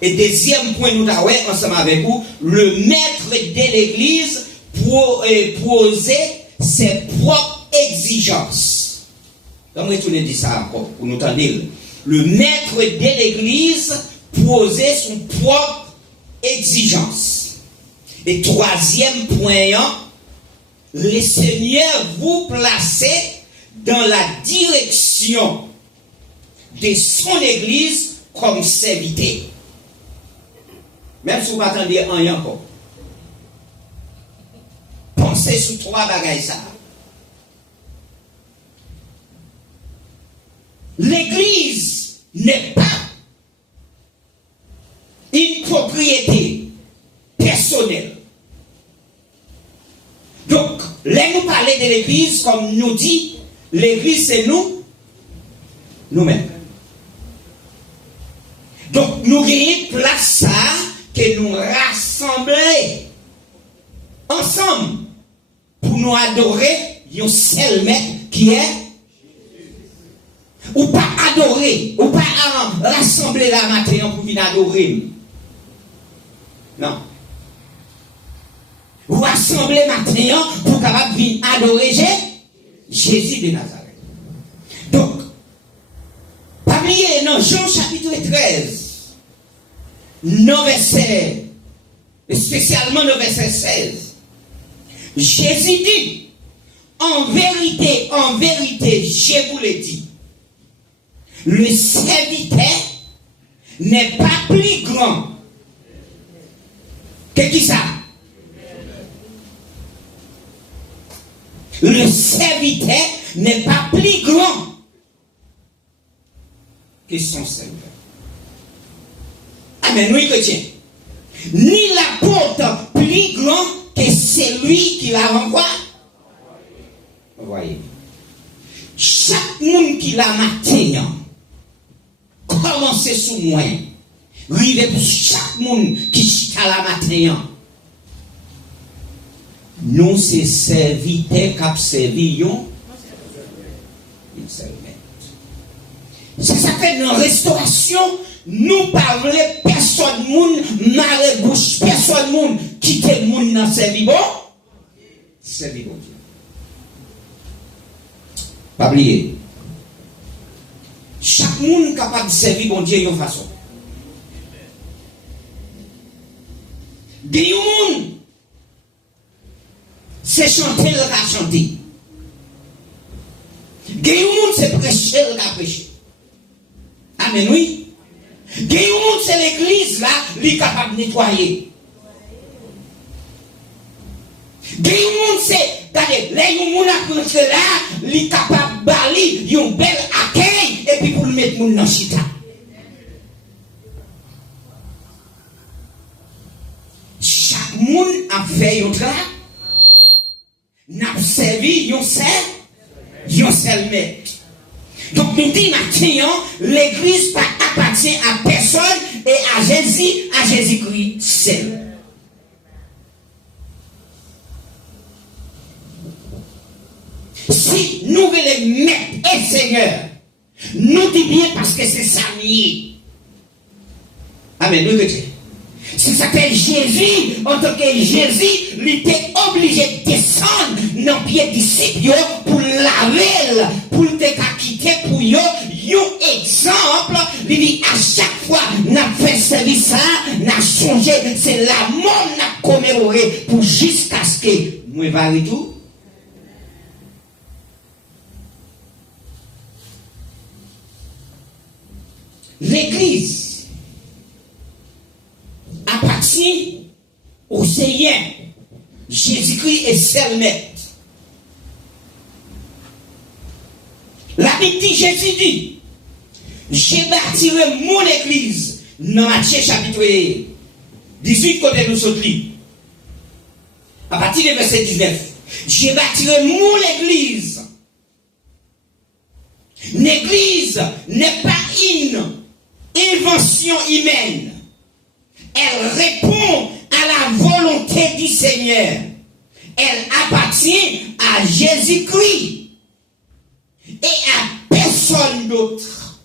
Et deuxième point, nous avons ensemble avec vous, le maître de l'église posait ses propres exigences. Comment est-ce qu'on dit ça encore, pour nous entendre? Le maître de l'église posait son propre exigence. Et troisième point, le Seigneur vous placez dans la direction de son église comme serviteur. Même si vous m'attendez rien encore. Pensez sur trois bagages ça. L'église n'est pas une propriété personnelle. Donc, là nous parler de l'église, comme nous dit, l'église c'est nous-mêmes. Donc, nous gagnons place ça que nous rassembler ensemble pour nous adorer un seul maître qui est, ou pas adorer, ou pas rassembler la matin pour venir adorer. Non. Ou rassembler matin pour capable venir adorer Jésus de Nazareth. Donc, pas oublier dans Jean chapitre 13, nos versets, spécialement le verset 16, Jésus dit, en vérité, je vous le dis, le serviteur n'est pas plus grand que qui ça? Le serviteur n'est pas plus grand que son serviteur. Amen, oui, chrétien. Ni l'apôtre plus grand que celui qui l'a envoyé. Voyez. Chaque monde qui l'a matin, commencez sous moi. Rive pour chaque monde qui chita la matin. Nous, c'est serviteur qui a servi une seule maître. C'est ça fait dans la restauration, nous parlons personne monde, marre bouche, personne monde, quitter le monde dans servir bon. Servir bon Dieu. Pas oublier. Chaque monde capable de servir bon Dieu de façon. Des monde, c'est chanter le cas chanter. Des monde, c'est prêcher le cas prêcher. Amen, oui. Des monde, c'est l'église là, qui est capable de nettoyer. Des monde, c'est, regardez, les gens qui sont là, qui est capable de balayer, un bel accueil, et puis pour le mettre dans le chita. Chaque monde a fait un travail, n'a servi un seul maître. Donc nous disons maintenant, l'église pas appartient à personne et à Jésus-Christ seul. Si nous voulons mettre et Seigneur, nous disons bien parce que c'est ça lié. Amen. Nous disons. C'est ça que Jésus, en tant que Jésus, il était obligé de descendre dans les pieds disciples pour laver, pour te quitter pour eux. Un exemple, il dit à chaque fois, nous fait service ça, nous changé, c'est la mort nous commémoré pour jusqu'à ce que nous varions tout. L'église appartient au Seigneur. Jésus-Christ est seul maître. La Bible dit, Jésus dit, j'ai bâtirai mon église dans Matthieu chapitre 18 côté nous sommes livres. À partir du verset 19. J'ai bâtirai mon église. L'église n'est pas une invention humaine. Elle répond à la volonté du Seigneur. Elle appartient à Jésus-Christ et à personne d'autre.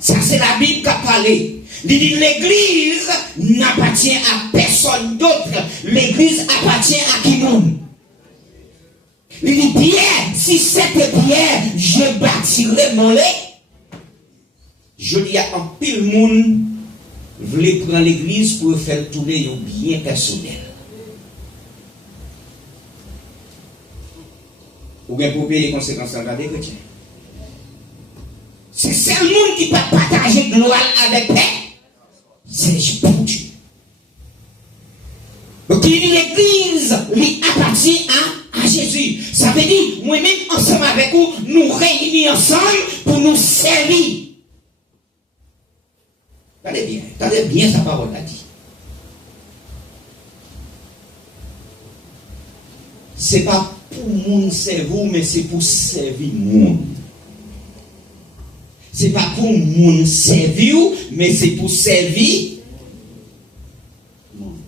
Ça, c'est la Bible qui a parlé. Il dit l'église n'appartient à personne d'autre. L'église appartient à qui monde? Il dit Pierre, si c'était Pierre, je bâtirai mon lit. Je dis à un pile monde, voulait prendre l'église pour faire tourner un bien personnel. Ou bien pour payer les conséquences en des chrétiens. C'est seul monde qui peut partager de gloire avec paix. C'est pour Dieu. Donc l'église lui appartient à Jésus. Ça veut dire, moi-même, ensemble avec vous, nous réunissons ensemble pour nous servir. Regardez bien sa parole a dit. C'est pas pour moun servir, mais c'est pour servir moun. C'est pas pour moun servir, mais c'est pour servir moun.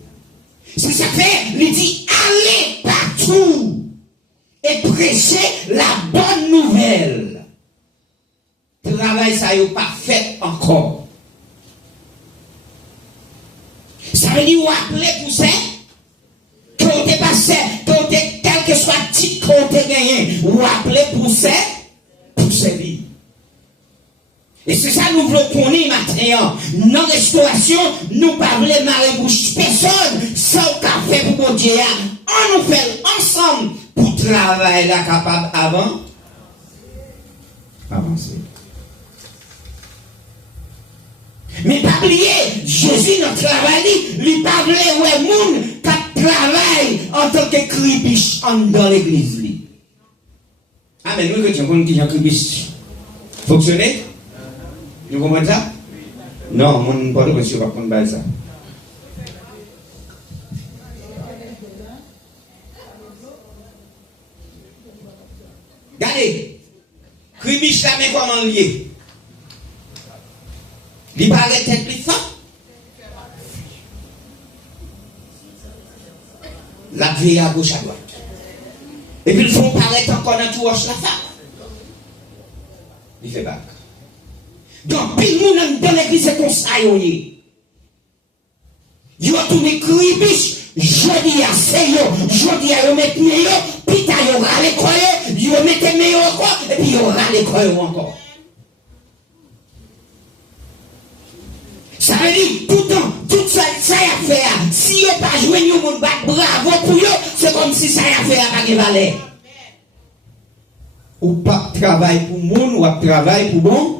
C'est ça fait, il dit, allez partout et prêchez la bonne nouvelle. Travail ça n'est pas fait encore. Ça veut dire, ou appeler pour ça, que vous êtes passé, que vous êtes, quel que soit le titre que vous avez gagné, ou appeler pour ça, pour servir. Et c'est ça nous voulons connaître maintenant. Dans la restauration, nous parlons marie-bouche personne, sans café pour mon Dieu. On nous fait ensemble pour travailler là capable avant. Avancer. Mais pas oublier, Jésus dans le travail, lui parlait ouais moun qui travaille en tant que cribiche dans l'église. Ah mais nous que tu connais qui est cribiche. Fonctionner? Vous comprenez ça? Non, mon pas de monsieur va prendre ça. Regardez, cribiche là mais comment lié? Il paraît tête plus fort. La vie à gauche à droite. Et puis il faut paraître encore dans tout roche la femme. Il fait bac. Donc, puis nous dans l'église c'est comme ça. Yo tourné cribiche, jodi a seyo, jodi a yo met meilleur, puis ta yo rale koye, yo mette meilleur encore, et puis yo rale koye encore. Ça veut dire, tout ça y a fait, si vous n'avez pas joué, vous ne pas bravo pour eux, c'est comme si ça y a fait à pas de valeur. Ou pas travail pour moun, ou travail pour bon,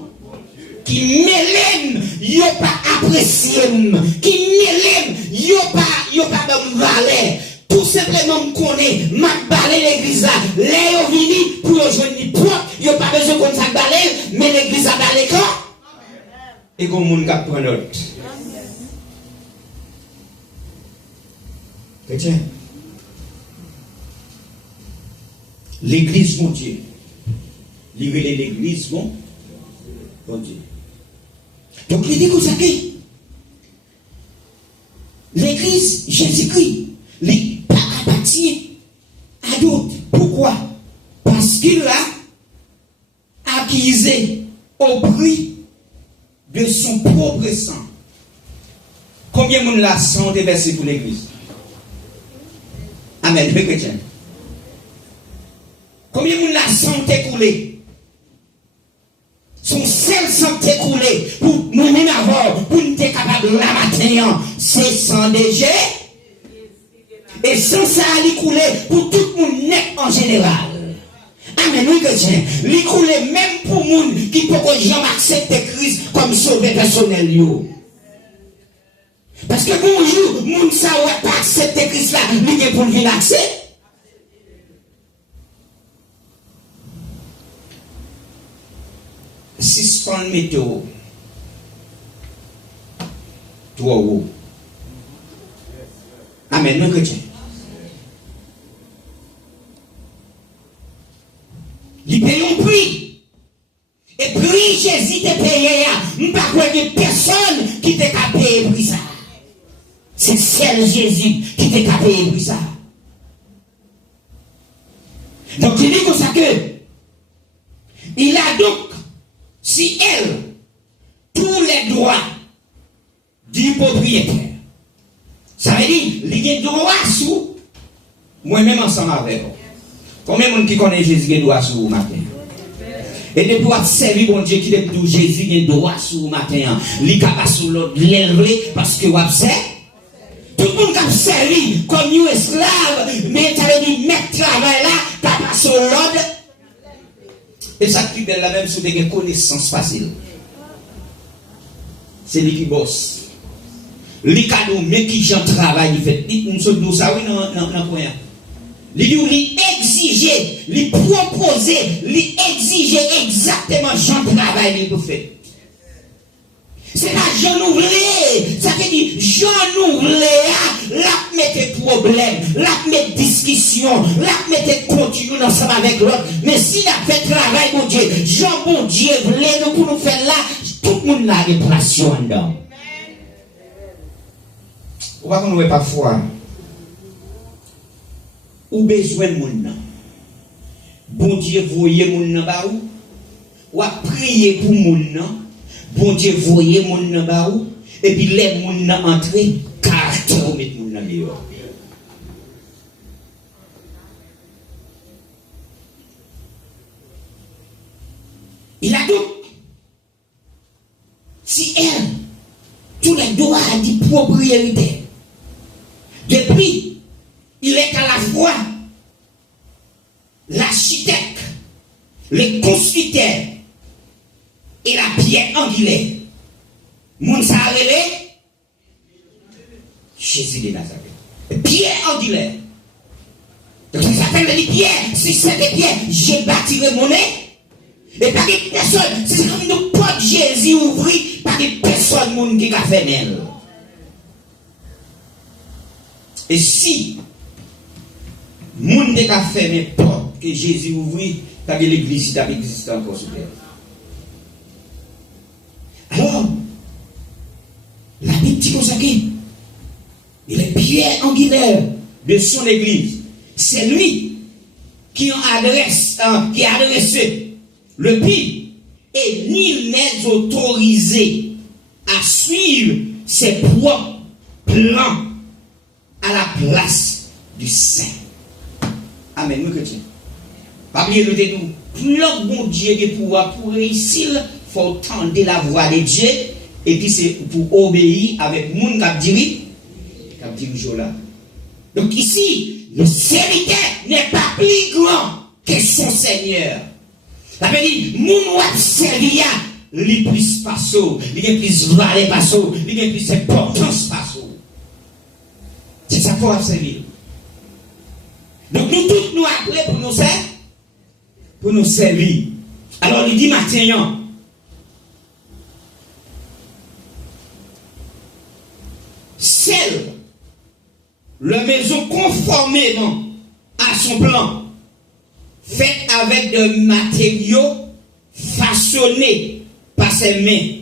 qui m'élève, yo pas apprécié, qui m'élève, yo pas de valeur. Tout simplement, me connaît, m'a balé l'église là, les yo vini pour yo joindre propre, yo pas besoin qu'on ça balé, mais l'église a balé quand? Et comme moun k'ap prend note. Chrétien. L'église, mon Dieu. Livrer l'église, mon Dieu. Donc, il dit comme ça que l'église, Jésus-Christ, il pas appartient à d'autres. Pourquoi? Parce qu'il a acquisé au prix de son propre sang. Combien de monde la sang déversé pour l'église? Amen, les chrétiens. Combien de monde la sang écoulé? Son seul sang écoulé pour nous-mêmes avoir, pour nous être capables de la matin, c'est sang de Jésus. Et sans ça, il coulé pour tout le monde net en général. Amen, oui, chrétien. Il coule même pour les gens qui ne peuvent jamais accepter Christ comme sauveur personnel. Parce que bonjour, les gens qui ne pas accepter Christ là, ils ne peuvent pas accepter. Si ce qu'on met tout, tout. Amen, oui, chrétien. Il paye un prix. Et prix Jésus te paye. Je ne sais pas de personne qui t'a payé pour ça. C'est seul Jésus qui t'a payé pour ça. Donc il dit comme ça que il a donc, si elle droit du propriétaire. Ça veut dire, il y a droit sous moi-même ensemble avec vous. Combien de monde qui connaît Jésus qui a droit sous matin? Et de pouvoir servir bon Dieu qui est pour Jésus qui a droit sous matin. Il est capable sous l'autre l'élever parce que vous savez. Tout le monde qui a servi comme un esclave, mais ça veut dire mettre travail là, papa sur l'ordre. Et ça qui est la même sur des connaissances faciles. C'est lui qui bosse. Lui qui a mais qui j'en travaille, il fait. Nous sommes ça, oui, non, point. Lui exiger, lui proposer, lui exiger exactement j'en travail pour faire. C'est pas j'en ouvre, ça veut dire j'en ouvre, là mettez problème, là mettez discussion, là mettez continue ensemble avec l'autre. Mais si la fait travail pour Dieu, Jean bon Dieu voulait pour nous faire là, tout le monde a des pressions dedans. Ou pas qu'on n'ait pas foi. Ou besoin de monde. Bon Dieu voyez monde dans ba ou a prier pour monde. Bon Dieu voyez monde dans ba ou et puis les monde entrer caractère ou mettre monde dans dehors. Il a tout. Si elle, tous les droits de propriété, depuis, il est à la fois l'architecte, le constructeur et la pierre angulaire. Moun sa relé Jésus de Nazareth. Pierre angulaire. Donc ça s'appelle les pierres. Si c'est des pierres, j'ai bâti mon nez. Et pas de personne, c'est comme nous porte Jésus ouvri, pas de personne monde qui a fait d'elle. Et si monde qui a fait mes portes que Jésus ouvrit, t'as que l'église qui existe encore sur terre. Alors, la Bible dit comme ça il est pierre angulaire de son église. C'est lui qui adresse, qui a adressé le pire, et nul n'est autorisé à suivre ses propres plans à la place du Saint. Amen, nous chrétiens. Pas oublier le dénou. Plus bon Dieu qui pouvoir pour réussir, il faut tendre la voix de Dieu, et puis c'est pour obéir avec moun qui dirige là. Donc ici, le serviteur n'est pas plus grand que son Seigneur. Ça veut dire, moun wap servia, li plus passo, li gen plus valeur passo, li gen plus importance passo. C'est ça qu'on va servir. Donc nous tous nous appelons pour nous servir. Alors il dit maintenant, celle, la maison conformément à son plan, faite avec des matériaux façonnés par ses mains,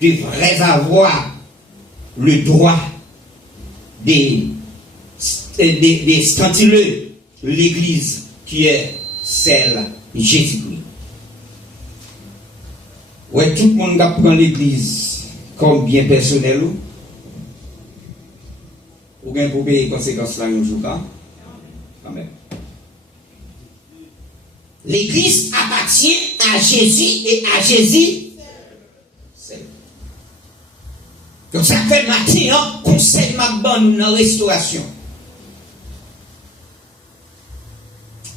devrait avoir le droit des stantileux, l'église qui est celle de Jésus-Christ. Ouais, tout le monde prend l'église comme bien personnel ou bien pour payer les conséquences là un jour quand même. L'église appartient à Jésus et à Jésus seul. Donc ça fait maintenant conseil ma bonne dans la restauration.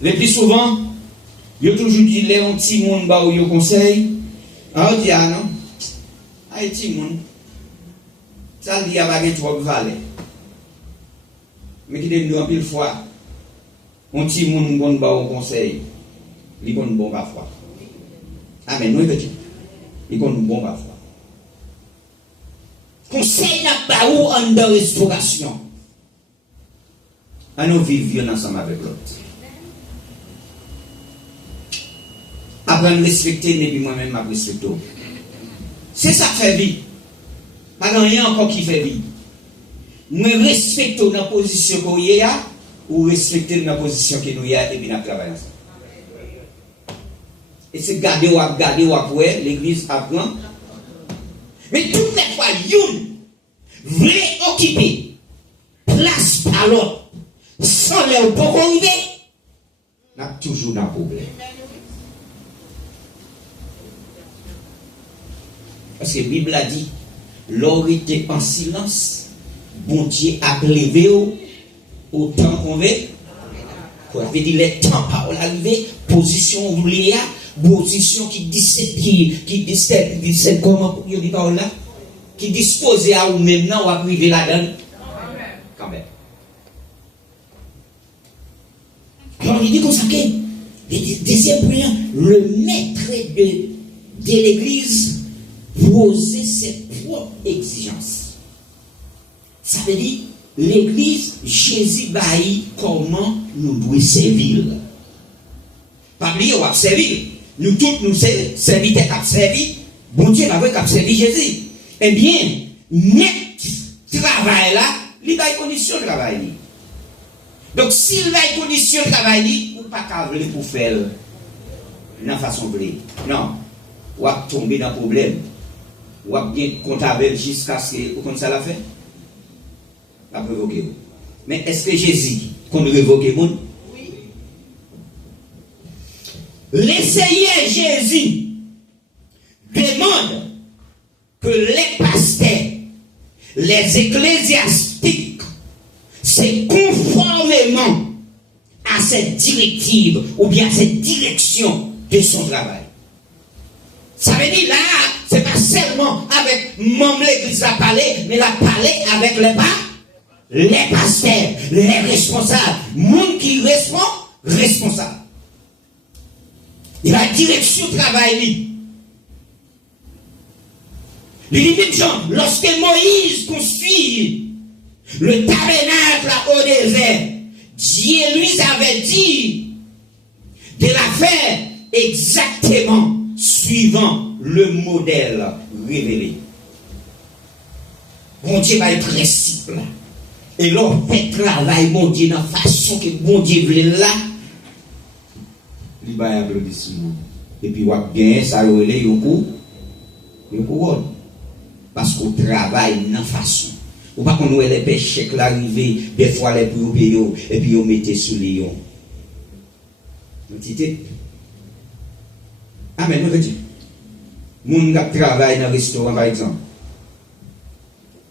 Le plus souvent, il y a toujours dit les petits monde ba ou yo conseil. Ah on dit ah non. Ah petit monde. Ça dit a pas de trop valeur. Mais qui dit nous en pile fois. On petit monde bon ba ou conseil. Il est bon parfois. Amen. Nous petit. Il est bon parfois. Conseil n'a pas où en de restauration. À nous vivre ensemble avec l'autre. Apprendre à respecter, et puis moi-même à respecter. C'est ça qui fait vie. Pas rien encore qui fait vie. Nous respectons la position qu'on y a, ou respecter la position que nous y a, et puis nous travaillons ensemble. Et c'est garder ou pour l'église apprend. Mais toutes les fois, une voulait occuper place par l'autre sans leur pour arriver, on a toujours un problème. Parce que la Bible a dit, l'or était en silence, bon Dieu a levé au temps qu'on veut. Quoi veut dire les temps parole arrivé, position ouvrière, position qui disait comment pour dire parole là, qui disposait à ou même non ou à priver la donne. Quand même. Alors il dit comme ça que, deuxième point, le maître de l'église poser ses propres exigences. Ça veut dire, l'église, Jésus baillit comment nous devons servir. Pas oublier, on va servir. Nous tous, nous serviteurs qui ont servi, bon Dieu va voir qui a servi Jésus. Eh bien, mettre travail là, il va y condition de travail. Donc, s'il va y condition de travail, ou pas qu'à pour faire de la façon vraie. Non, on va tomber dans le problème. Ou à bien comptable jusqu'à ce que ça l'a fait. La provoquer. Mais est-ce que Jésus qu'on révoque le monde? Oui. Le Seigneur Jésus demande que les pasteurs, les ecclésiastiques, c'est conformément à cette directive ou bien à cette direction de son travail. Ça veut dire là, c'est pas seulement avec membre l'église à parler, mais la parler avec les pasteurs, les responsables, monde qui responsable. Et la direction travail. Les gens, lorsque Moïse construit le tabernacle au désert, Dieu lui avait dit de la faire exactement suivant le modèle révélé. Bon Dieu va être principe là. Et l'on fait travail, mon Dieu, dans la façon que bon Dieu veut là. Il va y applaudissement. Et puis, on va gagner ça, il couronne. Parce qu'on travaille dans la façon. Ou pas qu'on ait les péchés qui arrivent, des fois les plus hauts, et puis on mettait sous les lions. Amen, nous dit. Moun qui travaille dans le restaurant, par exemple.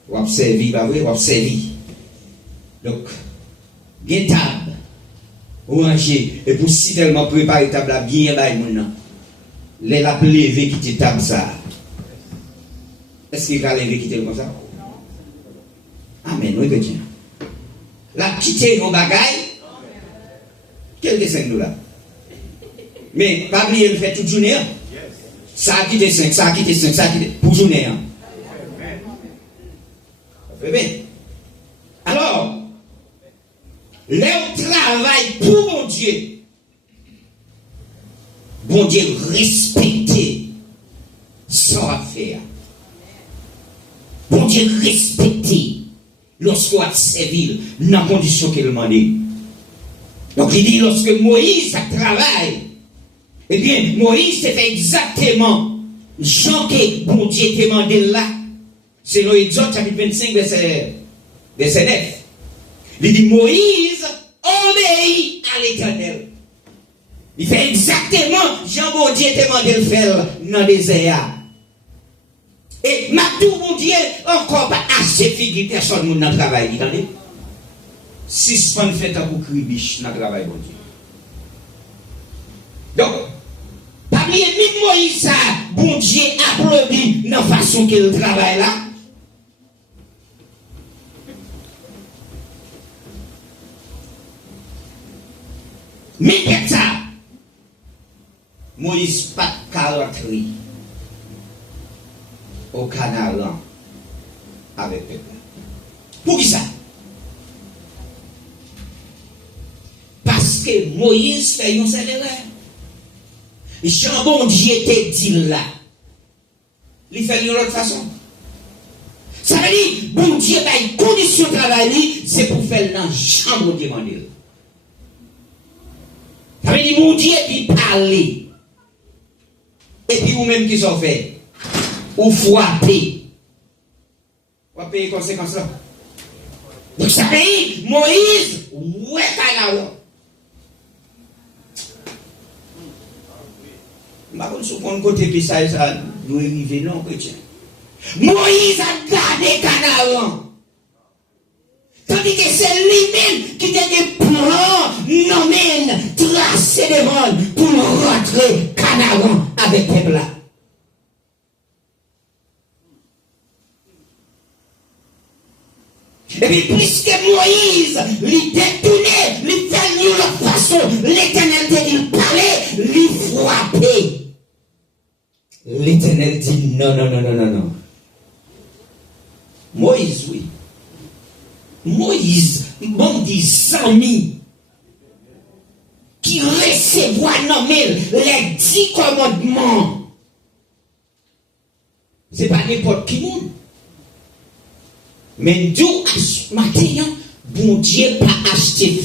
Ou a servi, pas vrai, ou a servi. Donc, bien table, ou manger, et pour si tellement préparer table là, bien bail moun. Les la lever quitter table ça. Est-ce qu'il va lever quitter comme ça? Amen, oui, chrétien. La quitter nos bagailles. Quel dessin nous là? Mais pas oublier le fait toute journée. Ça a quitté 5, ça a quitté 5, ça a quitté pour journée. Alors, leur travail pour mon Dieu. Bon Dieu respecter sans affaire. Bon Dieu respecter lorsqu'on a servi dans la condition qu'il demandait. Donc il dit lorsque Moïse a travaillé, eh bien Moïse fait exactement Jean que bon Dieu demandé là. C'est dans Exode chapitre 25 verset 9. Il dit Moïse obéit à l'Éternel. Il fait exactement Jean bon Dieu demandé de faire dans le désert. Et Matou mon Dieu encore pas assez figure personne dans le travail. Attendez. 6 fois fait à pour crier biche dans le travail bon Dieu. Donc, parmi les Moïse, ça, bon Dieu applaudit dans la façon qu'il travaille là. Mais qu'est-ce ça? Moïse pas de caractère au canal avec peuple. Pour qui ça? Parce que Moïse fait une seule erreur. Jean bon Dieu était dit là. Il fait d'une autre façon. Ça veut dire, bon Dieu a une condition de travail, c'est pour faire dans Jean bon Dieu demandé. Ça veut dire, mon Dieu dit parler. Et puis vous-même qui sont fait, ou frapper, Pas payer conséquences là. Donc ça veut Moïse, ouais, Canaan. Je suis pas côté puis ça doit arriver, non, chrétien. Moïse a gardé Canaan. Tandis que c'est lui-même qui a des plans nommés, tracés devant pour rentrer Canaan avec le peuple là. Et puis, puisque Moïse, lui détourné, lui fait de l'autre façon, l'Éternel dit, il parlait, lui frappait. L'Éternel dit, non. Moïse, oui. Moïse, bon dit, amis, qui recevoir nommer les 10 commandements. C'est pas n'importe qui monde. Mais d'où matin, bon Dieu pas acheté